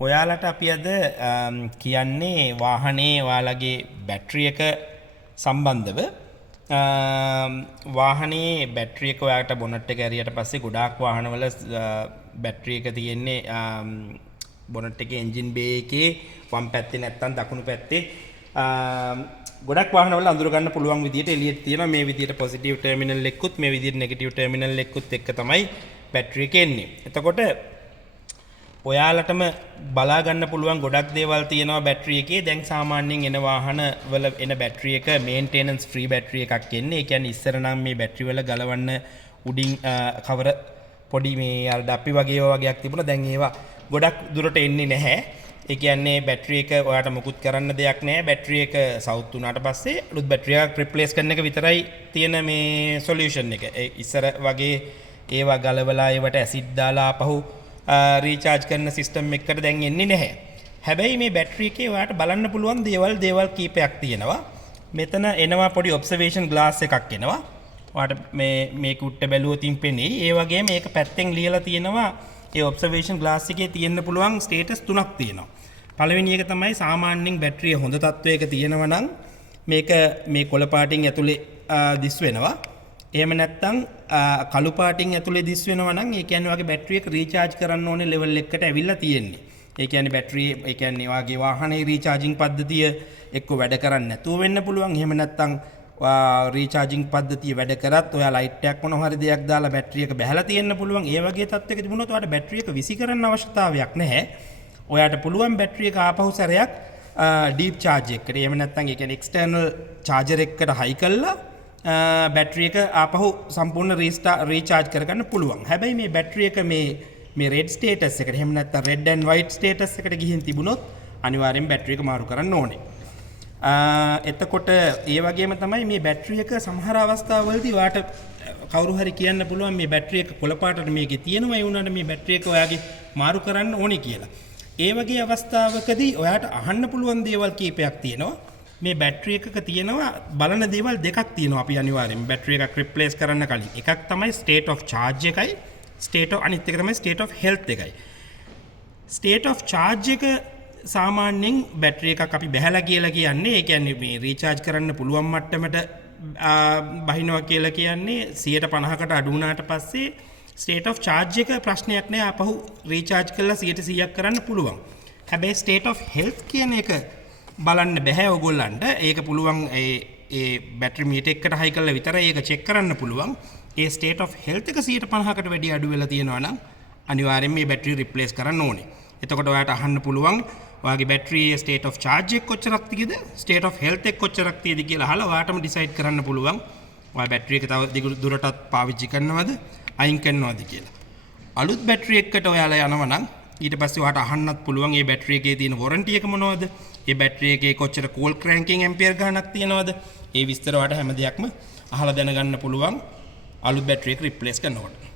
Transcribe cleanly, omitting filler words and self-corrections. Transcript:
ඔයාලට අපි අද කියන්නේ වාහනේ ඔයාලගේ බැටරි එක සම්බන්ධව වාහනේ බැටරි එක ඔයාලට බොනට් එක ඇරියට පස්සේ ගොඩාක් වාහනවල බැටරි එක තියෙන්නේ බොනට් එකේ එන්ජින් බේ එකේ වම් පැත්තේ නැත්තම් දකුණු පැත්තේ ගොඩක් වාහනවල අඳුර ගන්න පුළුවන් විදිහට එළියට තියෙනවා මේ විදිහට පොසිටිව් ටර්මිනල් එකකුත් මේ විදිහට නෙගටිව් ටර්මිනල් එකකුත් එක්ක තමයි බැටරි එක එන්නේ. එතකොට ඔයාලටම බලා ගන්න පුළුවන් ගොඩක් දේවල් තියෙනවා බැටරි එකේ. දැන් සාමාන්‍යයෙන් එන වාහන වල එන බැටරි එක මේන්ටේනන්ස් ෆ්‍රී බැටරි එකක් එන්නේ. ඒ කියන්නේ ඉස්සර නම් මේ බැටරි වල ගලවන්න උඩින් කවර පොඩි මේ අර ඩප්පි වගේ වගේක් තිබුණා. දැන් ඒවා ගොඩක් දුරට එන්නේ නැහැ. ඒ කියන්නේ බැටරි එක ඔයාට මුකුත් කරන්න දෙයක් නැහැ. බැටරි එක සවුත් වුණාට පස්සේ අලුත් බැටරි එකක් රිප්ලේස් කරන එක විතරයි තියෙන මේ සොලියුෂන් එක. ඒ ඉස්සර වගේ ඒවා ගලවලා ඒවට ඇසිඩ් දාලා ආපහු රීචාර්ජ් කරන සිස්ටම් එකකට දැන් එන්නේ නැහැ. හැබැයි මේ බැටරි එකේ ඔයාට බලන්න පුළුවන් දේවල් කීපයක් තියෙනවා. මෙතන එනවා පොඩි ඔබ්සර්වේෂන් ග්ලාස් එකක් එනවා. ඔයාට මේ කුට්ට බැලුවොතින් පෙනේ. ඒ වගේම මේක පැත්තෙන් ලියලා තියෙනවා ඒ ඔබ්සර්වේෂන් ග්ලාස් එකේ තියෙන්න පුළුවන් ස්ටේටස් තුනක් තියෙනවා. පළවෙනි එක තමයි සාමාන්‍යයෙන් බැටරිය හොඳ තත්වයක තියෙනවා නම් මේක මේ කොළ පාටින් ඇතුලේ දිස් වෙනවා. එහෙම නැත්නම් කළු පාටින් ඇතුලේ දිස් වෙනවා නම් ඒ කියන්නේ වගේ බැටරි එක රීචාර්ජ් කරන්න ඕනේ ලෙවල් එකකට ඇවිල්ලා තියෙන්නේ. ඒ කියන්නේ බැටරි ඒ කියන්නේ වාගේ වාහනේ රීචාර්ජින් පද්ධතිය එක්ක වැඩ කරන්නේ නැතුව වෙන්න පුළුවන්. එහෙම නැත්නම් රීචාර්ජින් පද්ධතිය වැඩ කරත් ඔයා ලයිට් එකක් මොන හරි දෙයක් දාලා බැටරි එක බැහැලා තියෙන්න පුළුවන්. ඒ වගේ තත්ත්වයක තිබුණොත් ඔයාට බැටරි එක විසි කරන්න අවශ්‍යතාවයක් නැහැ. ඔයාට පුළුවන් බැටරි එක ආපහු සැරයක් ඩීප් චාර්ජ් එකකට එහෙම නැත්නම් ඒ කියන්නේ එක්ස්ටර්නල් චාර්ජර් එකකට හයි කළා බැටරි එක ආපහු සම්පූර්ණ රීචාර්ජ් කරගන්න පුළුවන්. හැබැයි මේ බැටරි එක මේ රෙඩ් ස්ටේටස් එකට එහෙම නැත්නම් රෙඩ් ඇන්ඩ් වයිට් ස්ටේටස් එකට ගිහින් තිබුණොත් අනිවාර්යෙන් බැටරි එක මාරු කරන්න ඕනේ. එතකොට ඒ වගේම තමයි මේ බැටරි එක සමහර අවස්ථාවලදී වාට කවුරු හරි කියන්න පුළුවන් මේ බැටරි එක කොළ පාටට මේකේ තියෙනවා ඒ වුණාට මේ බැටරි එක ඔයාගේ මාරු කරන්න ඕනේ කියලා. ඒ වගේ අවස්ථාවකදී ඔයාට අහන්න පුළුවන් දේවල් කීපයක් තියෙනවා. මේ බැටරි එකක තියෙනවා බලන දේවල් දෙකක් තියෙනවා අපි අනිවාර්යෙන් බැටරි එකක් රිප්ලේස් කරන්න කලින්. එකක් තමයි ස්ටේට් ඔෆ් චාර්ජ් එකයි අනිත් එක තමයි ස්ටේට් ඔෆ් හෙල්ත් එකයි. ස්ටේට් ඔෆ් චාර්ජ් එක සාමාන්‍යයෙන් බැටරි එකක් අපි බැහැලා කියලා කියන්නේ ඒ කියන්නේ මේ රීචාර්ජ් කරන්න පුළුවන් මට්ටමට බහිනවා කියලා කියන්නේ 50%කට අඩු වුණාට පස්සේ ස්ටේට් ඔෆ් චාර්ජ් එක ප්‍රශ්නයක් නෑ අපහු රීචාර්ජ් කරලා 100%ක් කරන්න පුළුවන්. හැබැයි ස්ටේට් ඔෆ් හෙල්ත් කියන එක බලන්න බෑ ඔයගොල්ලන්ට. ඒක පුළුවන් ඒ බැටරි මීටර් එකකට හයි කරලා විතරයි ඒක චෙක් කරන්න පුළුවන්. ඒ ස්ටේට් ඔෆ් හෙල්ත් එක 50%කට වැඩි අඩු වෙලා තියෙනවා නම් අනිවාර්යෙන් මේ බැටරි රිප්ලේස් කරන්න ඕනේ. එතකොට ඔයාට අහන්න පුළුවන් ඔයාගේ බැටරි ස්ටේට් ඔෆ් චාර්ජ් එක කොච්චරක් තියෙද ස්ටේට් ඔෆ් හෙල්ත් එක කොච්චරක් තියෙද කියලා අහලා ඔයාටම ඩිසයිඩ් කරන්න පුළුවන් ඔයා බැටරි එක තව දුරටත් පාවිච්චි කරනවද අයින් කරනවද කියලා. අලුත් බැටරි එකකට ඔයාලා යනවා නම් ඊට පස්සේ ඔයාට අහන්නත් පුළුවන් මේ බැටරි එකේ තියෙන වොරන්ටි එක මොනවද? මේ බැටරි එකේ කොච්චර කෝල් ක්‍රැන්කින් ඇම්පියර් ගණනක් තියෙනවද? ඒ විස්තර ඔයාට හැම දෙයක්ම අහලා දැනගන්න පුළුවන් අලුත් බැටරි එක රිප්ලේස් කරනකොට.